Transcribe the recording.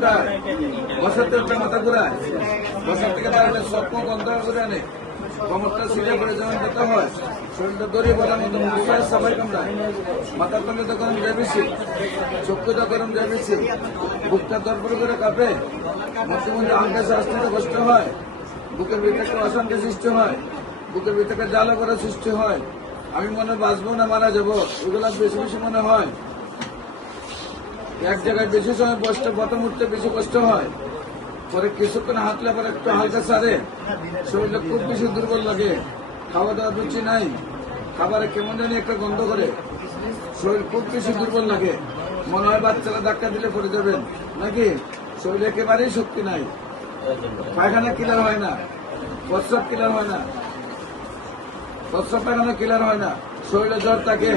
কোথায়? বসাতে একটা মাথা ঘুরায়, বসার থেকে দাঁড়ালে স্বপ্ন বন্ধ করে আনে, কমরটা সিটে করে যেমন যেতে হয়, শরীরটা দড়িয়ে বলার মতো মুখে সবাই কামড়ায়, মাথার তলে তো গরম যায় বেশি, চক্ষুটা গরম যায় বেশি, বুকটা দরপর করে কাঁপে, মধ্যে মধ্যে আঙ্কা আসতে কষ্ট হয়, বুকের ভিতরে একটা অশান্তি সৃষ্টি হয়, বুকের ভিতরে জ্বালা করা সৃষ্টি হয়, আমি মনে বাঁচবো না মারা যাবো, এগুলা বেশি বেশি মনে হয়। এক জায়গায় বেশি সময় বসতে প্রথম উঠতে বেশি কষ্ট হয়, পরে কিছুক্ষণ হাঁটলে পরে একটু হালকা সারে, শরীরটা খুব বেশি দুর্বল লাগে, খাওয়া দাওয়ার রুচি নাই, খাবারে কেমন জানি একটা গন্ধ করে, শরীর খুব বেশি দুর্বল লাগে, মনে হয় বাচ্চারা ধাক্কা দিলে পড়ে যাবেন নাকি, শরীরে একেবারেই শক্তি নাই, পায়খানা ক্লিয়ার হয় না, প্রস্রাব ক্লিয়ার হয় না, প্রস্রাব পায়খানা ক্লিয়ার হয় না, শরীরে জ্বর থাকে।